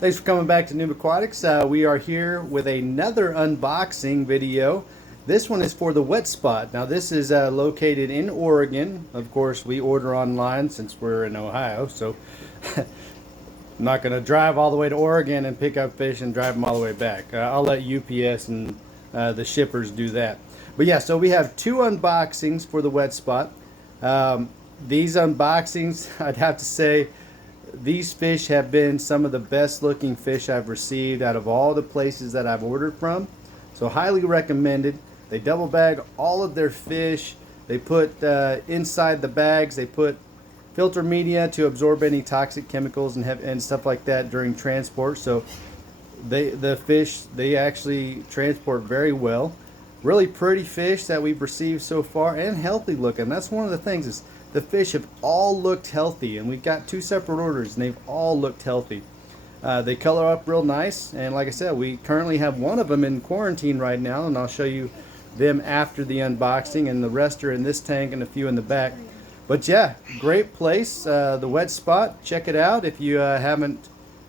Thanks for coming back to Noob Aquatics. We are here with another unboxing video. This one is for the wet spot. Now this is located in Oregon. Of course, we order online since we're in Ohio, so I'm not going to drive all the way to Oregon and pick up fish and drive them all the way back. I'll let UPS and the shippers do that. But yeah, so we have two unboxings for the wet spot. These unboxings, I'd have to say, these fish have been some of the best looking fish I've received out of all the places that I've ordered from. So highly recommended. They double bag all of their fish. They put inside the bags, they put filter media to absorb any toxic chemicals and stuff like that during transport. So the fish, they actually transport very well. Really pretty fish that we've received so far, and healthy looking. That's one of the things, is the fish have all looked healthy, and we've got two separate orders and they've all looked healthy. They color up real nice, and like I said, we currently have one of them in quarantine right now, and I'll show you them after the unboxing, and the rest are in this tank and a few in the back. But yeah, great place, the wet spot. Check it out if you haven't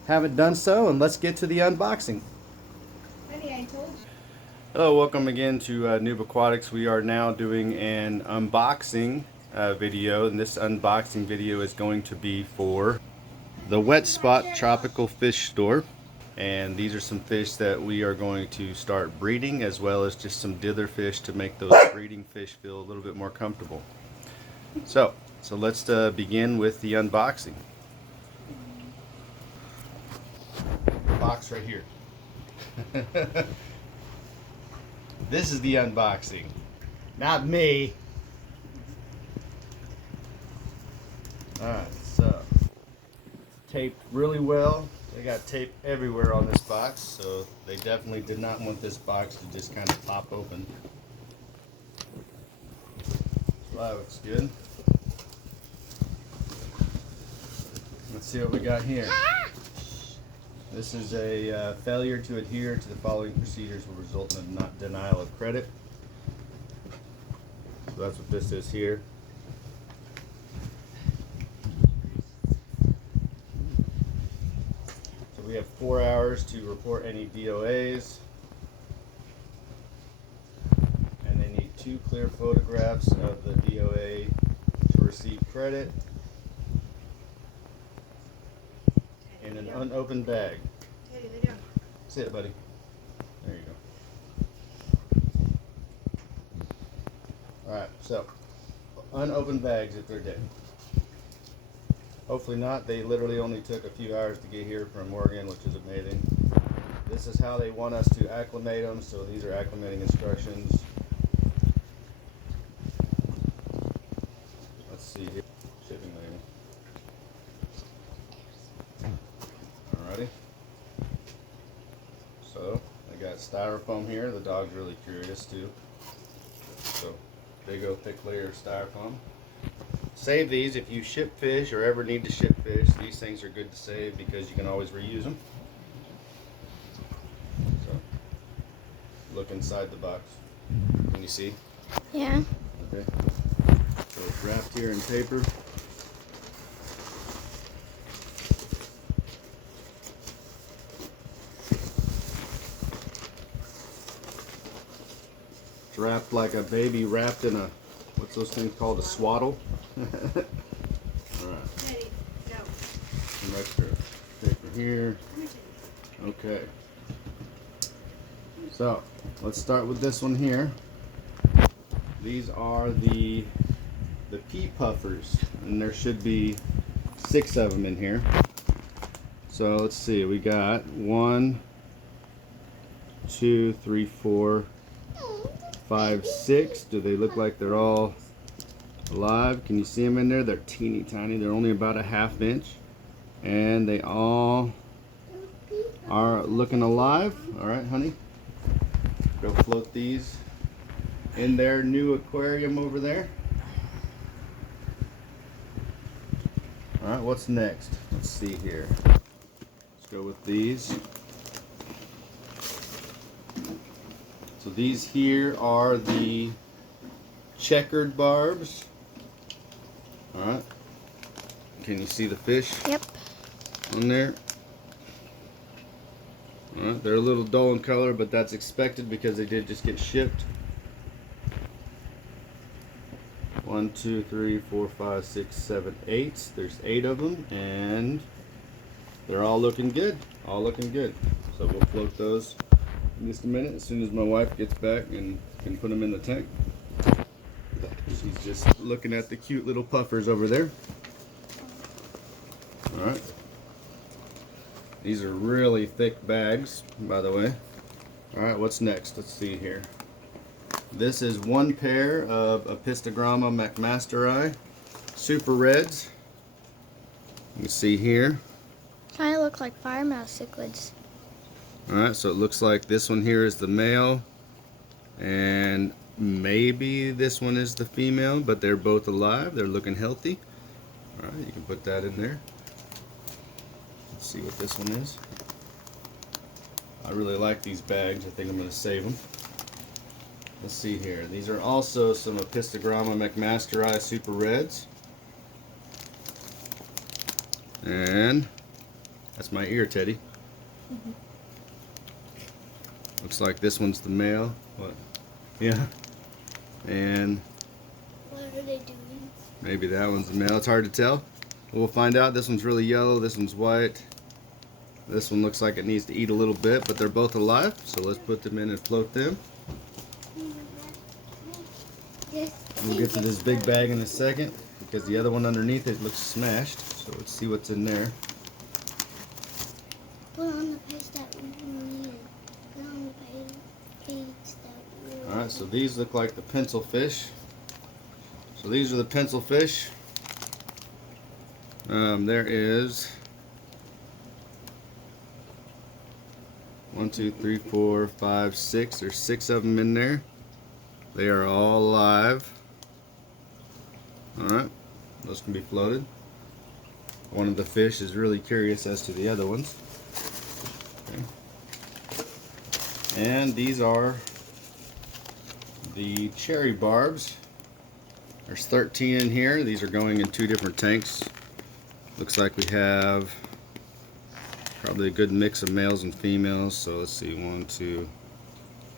done so, and let's get to the unboxing. Hello, welcome again to Noob Aquatics. We are now doing an unboxing video, and this unboxing video is going to be for the Wet Spot Tropical Fish Store. And these are some fish that we are going to start breeding, as well as just some dither fish to make those breeding fish feel a little bit more comfortable. So let's begin with the unboxing. Box right here. This is the unboxing, not me. Alright, so taped really well. They got tape everywhere on this box, so they definitely did not want this box to just kind of pop open. So that looks good. Let's see what we got here. This is a failure to adhere to the following procedures will result in a denial of credit. So that's what this is here. So we have 4 hours to report any DOAs. And they need 2 clear photographs of the DOA to receive credit. In an unopened bag. Sit, buddy. There you go. Alright, so unopened bags if they're dead. Hopefully not. They literally only took a few hours to get here from Oregon, which is amazing. This is how they want us to acclimate them, so these are acclimating instructions. Let's see here. Shipping label. Alrighty. So I got styrofoam here. The dog's really curious too. So big old thick layer of styrofoam. Save these if you ship fish or ever need to ship fish. These things are good to save because you can always reuse them. So look inside the box. Can you see? Yeah. Okay. So it's wrapped here in paper. It's wrapped like a baby wrapped in a, what's those things called, a swaddle? Alright. Some extra paper here. Okay. So, let's start with this one here. These are the pea puffers, and there should be 6 of them in here. So let's see, we got 1, 2, 3, 4, 5, 6. Do they look like they're all alive? Can you see them in there? They're teeny tiny. They're only about a ½ inch, and they all are looking alive. All right, honey, go float these in their new aquarium over there. All right, what's next? Let's see here. Let's go with these. So these here are the checkered barbs. Alright. Can you see the fish? Yep. On there? Alright, they're a little dull in color, but that's expected because they did just get shipped. 1, 2, 3, 4, 5, 6, 7, 8. There's 8 of them, and they're all looking good. All looking good. So we'll float those in just a minute as soon as my wife gets back and can put them in the tank. She's just looking at the cute little puffers over there. Alright. These are really thick bags, by the way. Alright, what's next? Let's see here. This is one pair of Apistogramma McMasteri Super Reds. You can see here. Kind of look like farmhouse cichlids. Alright, so it looks like this one here is the male, and maybe this one is the female, but they're both alive. They're looking healthy. Alright, you can put that in there. Let's see what this one is. I really like these bags. I think I'm going to save them. Let's see here. These are also some Apistogramma McMasteri Super Reds. And that's my ear, Teddy. Looks like this one's the male. What? Yeah. And What are they doing? maybe that one's the male. It's hard to tell. We'll find out. This one's really yellow. This one's white. This one looks like it needs to eat a little bit, but they're both alive. So let's put them in and float them. We'll get to this big bag in a second because the other one underneath it looks smashed. So let's see what's in there. Put on the page that we need. Put on the page that we Alright, so these look like the pencil fish. So these are the pencil fish. There is 1, 2, 3, 4, 5, 6. There's 6 of them in there. They are all alive. Alright, those can be floated. One of the fish is really curious as to the other ones. Okay. And these are the cherry barbs. There's 13 in here. These are going in 2 different tanks. Looks like we have probably a good mix of males and females. So let's see, 1, 2,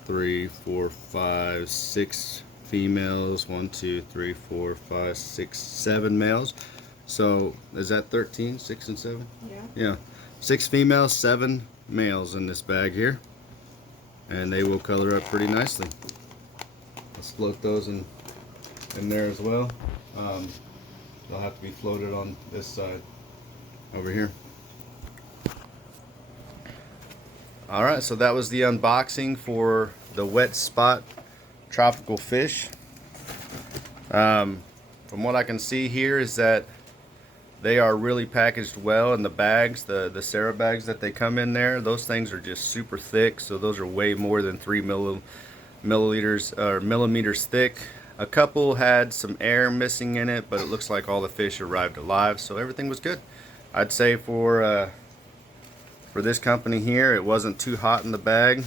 3, 4, 5, 6 females. 1, 2, 3, 4, 5, 6, 7 males. So is that 13? 6 and 7? Yeah. Yeah. 6 females, 7 males in this bag here. And they will color up pretty nicely. Let's float those in there as well. They'll have to be floated on this side over here. Alright, so that was the unboxing for the wet spot tropical fish. From what I can see here is that they are really packaged well in the bags, the Sarah bags that they come in there. Those things are just super thick, so those are way more than 3 milliliters or millimeters thick. A couple had some air missing in it, but it looks like all the fish arrived alive, so everything was good. I'd say for this company here, it wasn't too hot in the bag,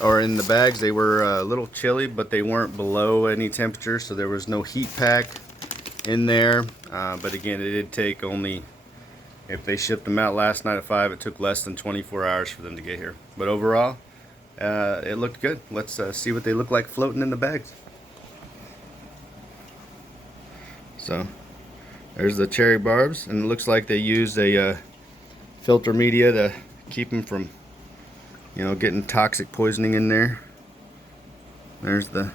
or in the bags. They were a little chilly, but they weren't below any temperature, so there was no heat pack in there. But again, it did take only, if they shipped them out last night at 5, it took less than 24 hours for them to get here. But overall, it looked good. Let's see what they look like floating in the bags. So there's the cherry barbs, and it looks like they used a filter media to keep them from, you know, getting toxic poisoning in there. There's the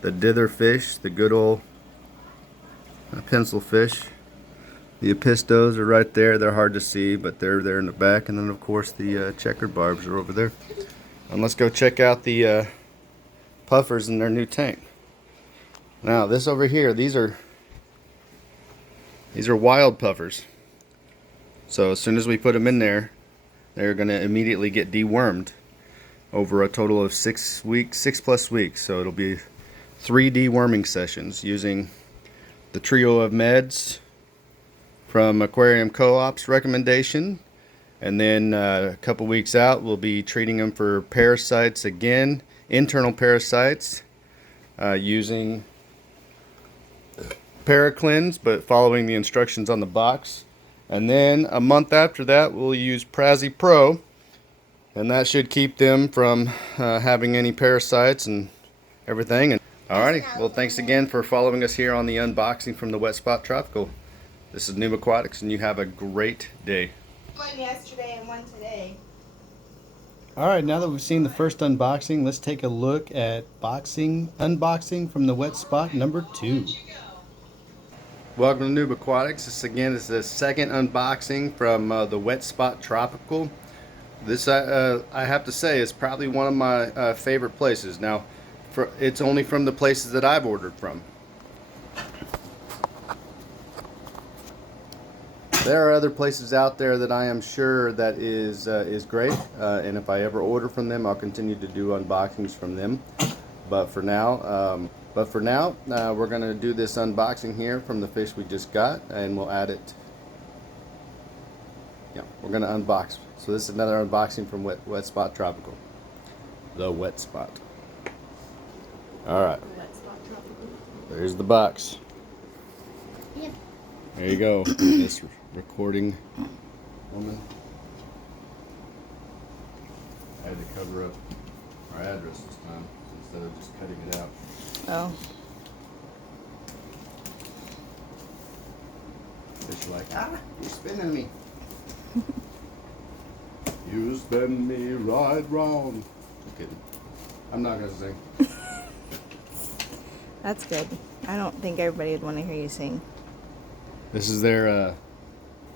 dither fish, the good old pencil fish. The apistos are right there. They're hard to see, but they're there in the back. And then of course the checkered barbs are over there. And let's go check out the puffers in their new tank. Now this over here, these are wild puffers. So as soon as we put them in there, they're going to immediately get dewormed over a total of 6 weeks, 6+ weeks. So it'll be 3 deworming sessions using the trio of meds from Aquarium Co-op's recommendation. And then a couple weeks out, we'll be treating them for parasites again, internal parasites, using Paraclins, but following the instructions on the box. And then a month after that, we'll use Prazi Pro And that should keep them from having any parasites and everything. And alrighty, well, thanks again for following us here on the unboxing from the Wet Spot Tropical. This is Noob Aquatics, and you have a great day. One yesterday and one today. Alright, now that we've seen the first unboxing, let's take a look at unboxing from the Wet Spot number 2. Welcome to Noob Aquatics. This again is the second unboxing from the Wet Spot Tropical. This I have to say is probably one of my favorite places. Now, it's only from the places that I've ordered from. There are other places out there that I am sure that is great, and if I ever order from them, I'll continue to do unboxings from them. But for now, we're gonna do this unboxing here from the fish we just got, and we'll add it. Yeah, we're gonna unbox. So this is another unboxing from Wet Spot Tropical. The Wet Spot. Alright. There's the box. Yep. There you go. This recording woman. I had to cover up our address this time instead of just cutting it out. Oh. She's like, you're spinning me. You spin me right round. Just kidding. I'm not gonna sing. That's good. I don't think everybody would want to hear you sing. This is their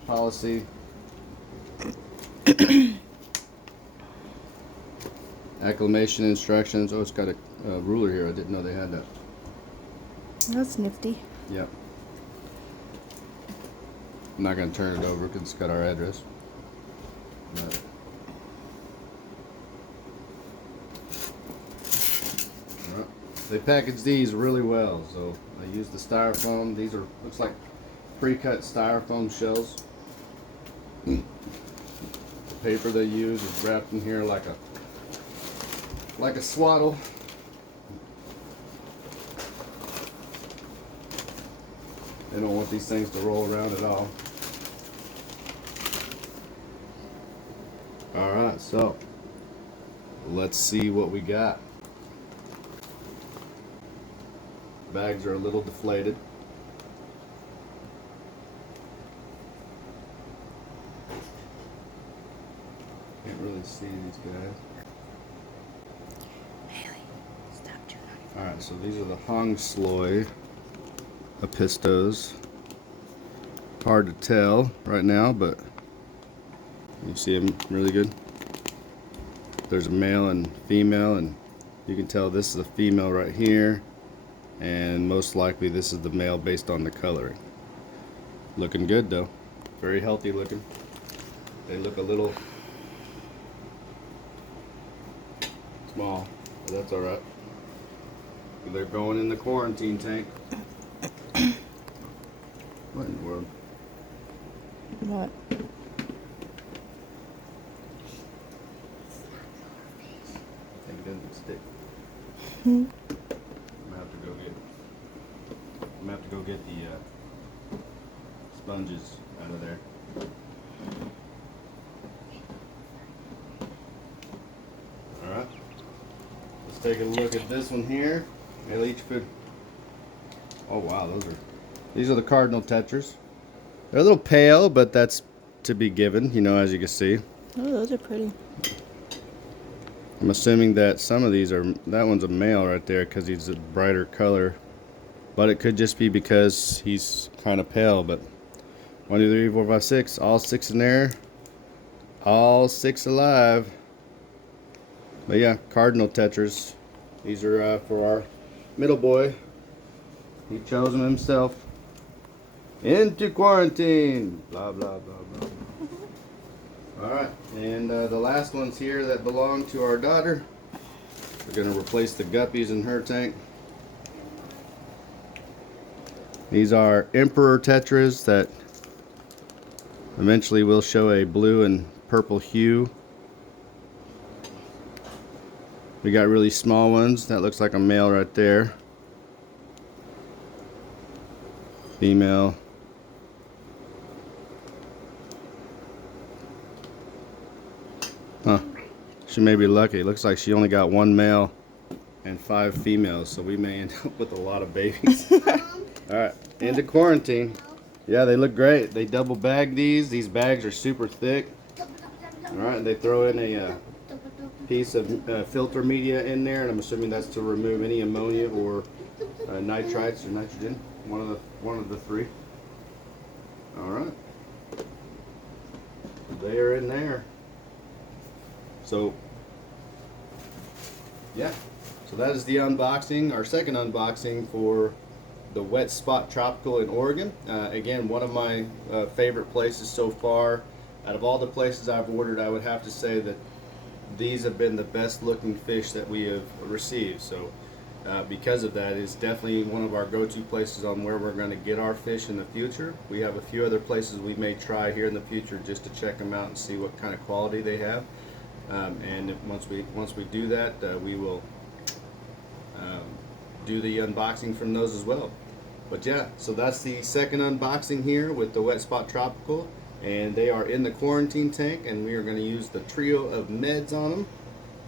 policy. Acclimation instructions. Oh, it's got a ruler here. I didn't know they had that. That's nifty. Yep. I'm not going to turn it over because it's got our address. But they package these really well, so I use the styrofoam. These are, looks like pre-cut styrofoam shells. The paper they use is wrapped in here like a swaddle. They don't want these things to roll around at all. Alright, so let's see what we got. Bags are a little deflated. Can't really see these guys. Haley, stop chewing on your. Alright, so these are the Hong Sloy Apistos. Hard to tell right now, but you see them really good. There's a male and female, and you can tell this is a female right here, and most likely this is the male based on the coloring. Looking good though. Very healthy looking. They look a little small, but that's alright. They're going in the quarantine tank. What in the world? What? I think it doesn't stick. Hmm. I'm gonna have to go get the sponges out of there. Alright. Let's take a look at this one here. Each could. Oh wow, these are the cardinal tetras. They're a little pale, but that's to be given, you know, as you can see. Oh, those are pretty. I'm assuming that some of these are, that one's a male right there because he's a brighter color. But it could just be because he's kind of pale. But 1, 2, 3, 4, 5, 6, all 6 in there. All 6 alive. But yeah, cardinal tetras. These are for our middle boy. He chose them himself. Into quarantine. Blah, blah, blah, blah. Alright, and the last ones here that belong to our daughter. We're going to replace the guppies in her tank. These are emperor tetras that eventually will show a blue and purple hue. We got really small ones. That looks like a male right there. Female. Huh. she may be lucky. It looks like she only got 1 male and 5 females, so we may end up with a lot of babies. Alright, into quarantine. Yeah, they look great. They double bag these. These bags are super thick. Alright, they throw in a piece of filter media in there, and I'm assuming that's to remove any ammonia or nitrites or nitrogen. One of the 3. Alright. They are in there. So, yeah. So that is the unboxing, our second unboxing for the Wet Spot Tropical in Oregon. Again, one of my favorite places so far. Out of all the places I've ordered, I would have to say that these have been the best looking fish that we have received. So because of that, it's definitely one of our go-to places on where we're going to get our fish in the future. We have a few other places we may try here in the future just to check them out and see what kind of quality they have. And once we do that, we will do the unboxing from those as well. But yeah, so that's the second unboxing here with the Wet Spot Tropical, and they are in the quarantine tank, and we are going to use the trio of meds on them.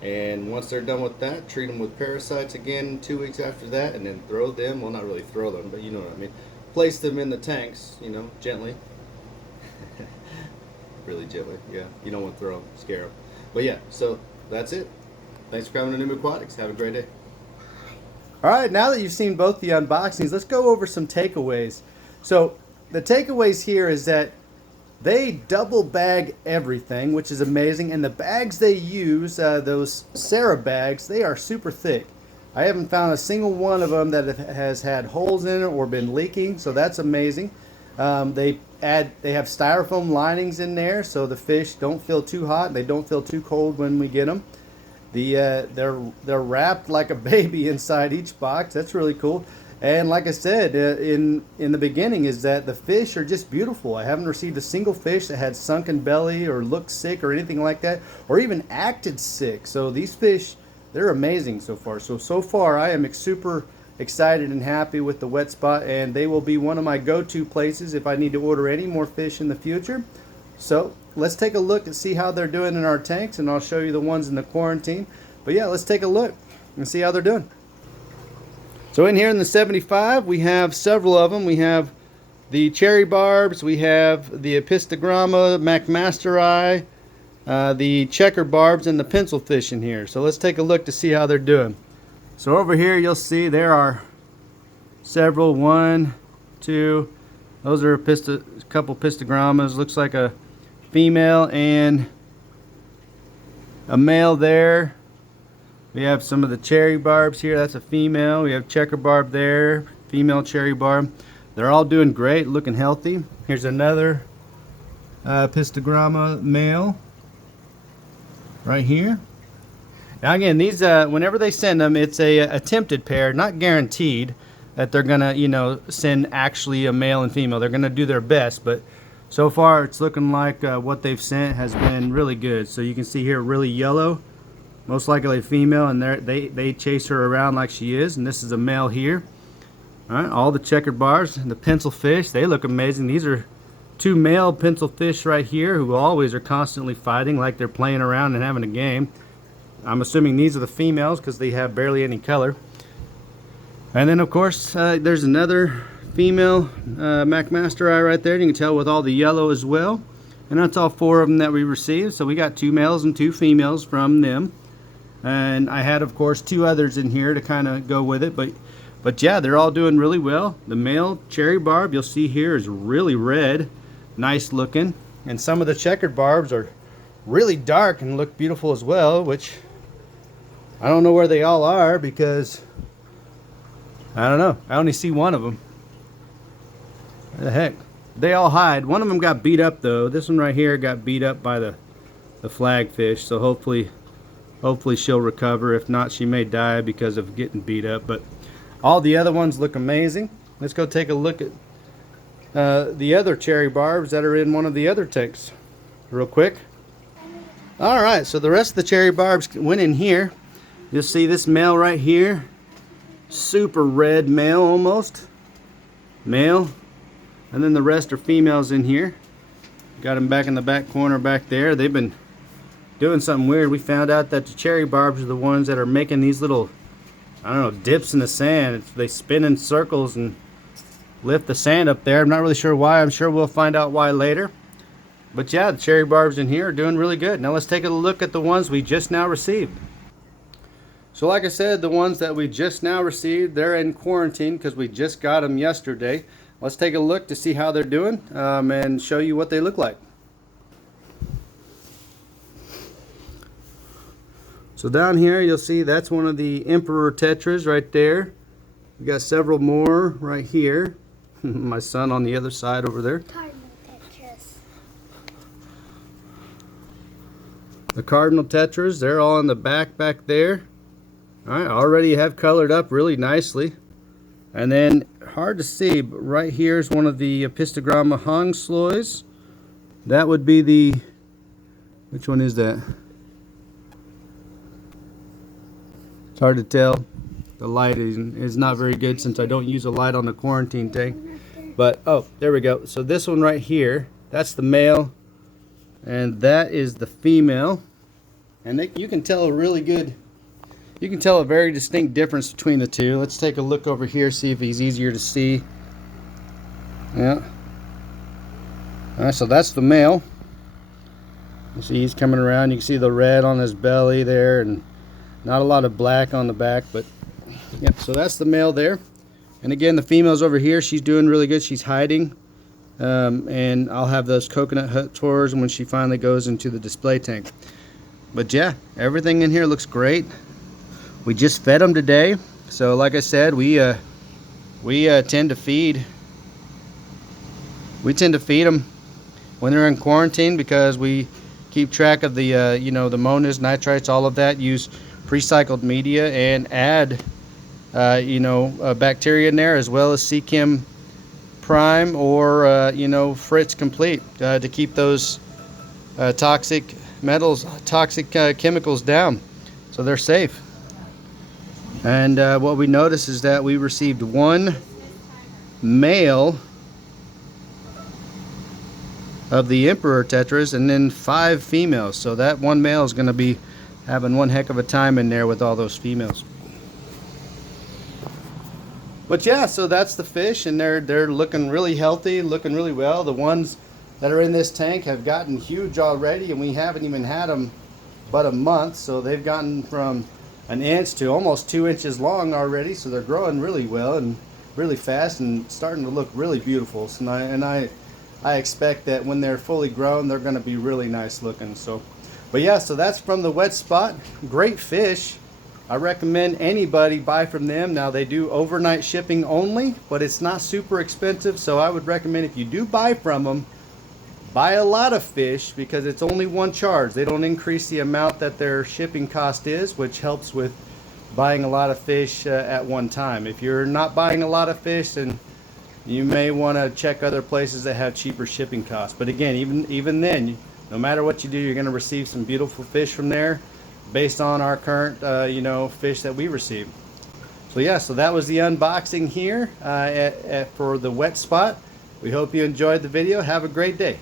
And once they're done with that, treat them with parasites again 2 weeks after that, and then throw them, well, not really throw them, but you know what I mean, place them in the tanks, you know, gently. Really gently, yeah, you don't want to throw them, scare them. But yeah, so that's it. Thanks for coming to New Aquatics. Have a great day. Alright, now that you've seen both the unboxings, let's go over some takeaways. So the takeaways here is that they double bag everything, which is amazing, and the bags they use, those Sarah bags, they are super thick. I haven't found a single one of them that has had holes in it or been leaking, so that's amazing. They have styrofoam linings in there so the fish don't feel too hot and they don't feel too cold when we get them. They're wrapped like a baby inside each box. That's really cool. And like I said in the beginning, is that the fish are just beautiful. I haven't received a single fish that had sunken belly or looked sick or anything like that, or even acted sick. So these fish, they're amazing so far. So far I am super excited and happy with the Wet Spot, and they will be one of my go-to places if I need to order any more fish in the future. So let's take a look and see how they're doing in our tanks, and I'll show you the ones in the quarantine. But yeah, let's take a look and see how they're doing. So in here in the 75, we have several of them. We have the cherry barbs, we have the Epistogramma McMasteri, the checker barbs, and the pencil fish in here. So let's take a look to see how they're doing. So over here you'll see there are several, 1, 2, those are a couple Epistogrammas. Looks like a female and a male there. We have some of the cherry barbs here. That's a female. We have checker barb there, female cherry barb. They're all doing great, looking healthy. Here's another Epistogramma male right here. Now again, these whenever they send them, it's a attempted pair, not guaranteed that they're gonna, you know, send actually a male and female. They're gonna do their best, but so far it's looking like what they've sent has been really good. So you can see here, really yellow, most likely a female, and they chase her around like she is. And this is a male here. All right, all the checkered bars and the pencil fish, they look amazing. These are 2 male pencil fish right here who always are constantly fighting like they're playing around and having a game. I'm assuming these are the females because they have barely any color. And then of course there's another female McMasteri right there. You can tell with all the yellow as well. And that's all 4 of them that we received. So we got 2 males and 2 females from them. And I had of course 2 others in here to kind of go with it. But yeah, they're all doing really well. The male cherry barb you'll see here is really red, nice looking. And some of the checkered barbs are really dark and look beautiful as well, which I don't know where they all are because I don't know. I only see one of them. Where the heck? They all hide. One of them got beat up though. This one right here got beat up by the flagfish. So hopefully she'll recover. If not, she may die because of getting beat up. But all the other ones look amazing. Let's go take a look at the other cherry barbs that are in one of the other tanks real quick. Alright, so the rest of the cherry barbs went in here. You'll see this male right here, super red male almost, male, and then the rest are females in here. Got them back in the back corner back there. They've been doing something weird. We found out that the cherry barbs are the ones that are making these little, I don't know, dips in the sand. They spin in circles and lift the sand up there. I'm not really sure why. I'm sure we'll find out why later. But yeah, the cherry barbs in here are doing really good. Now let's take a look at the ones we just now received. So like I said, the ones that we just now received, they're in quarantine because we just got them yesterday. Let's take a look to see how they're doing and show you what they look like. So down here you'll see that's one of the emperor tetras right there. We got several more right here. My son on the other side over there. Cardinal tetras. The cardinal tetras, they're all in the back there. Alright, already have colored up really nicely. And then, hard to see, but right here is one of the Pistogramma hongslois. That would be the, which one is that? It's hard to tell. The light is not very good since I don't use a light on the quarantine tank. But, oh, there we go. So this one right here, that's the male. And that is the female. And you can tell a really good, you can tell a very distinct difference between the two. Let's take a look over here, see if he's easier to see. Yeah. Alright, so that's the male. You see he's coming around. You can see the red on his belly there, and not a lot of black on the back, but yep, so that's the male there. And again, the female's over here. She's doing really good. She's hiding. And I'll have those coconut hut tours when she finally goes into the display tank. But yeah, everything in here looks great. We just fed them today. So like I said, we tend to feed them when they're in quarantine because we keep track of the you know, the monas, nitrites, all of that. Use pre-cycled media and add you know, bacteria in there, as well as Chem Prime or you know, Fritz Complete to keep those toxic metals, toxic chemicals down, so they're safe. And what we noticed is that we received one male of the emperor tetras and then 5 females. So that one male is going to be having one heck of a time in there with all those females. But yeah, so that's the fish, and they're looking really healthy, looking really well. The ones that are in this tank have gotten huge already, and we haven't even had them but a month. So they've gotten from an inch to almost 2 inches long already. So they're growing really well and really fast and starting to look really beautiful. So I expect that when they're fully grown, they're going to be really nice looking. So, but yeah, so that's from the Wet Spot. Great fish. I recommend anybody buy from them. Now they do overnight shipping only, but it's not super expensive. So I would recommend, if you do buy from them, buy a lot of fish, because it's only one charge. They don't increase the amount that their shipping cost is, which helps with buying a lot of fish at one time. If you're not buying a lot of fish, then you may want to check other places that have cheaper shipping costs. But again, even then, no matter what you do, you're going to receive some beautiful fish from there based on our current you know, fish that we receive. So yeah, so that was the unboxing here for the Wet Spot. We hope you enjoyed the video. Have a great day.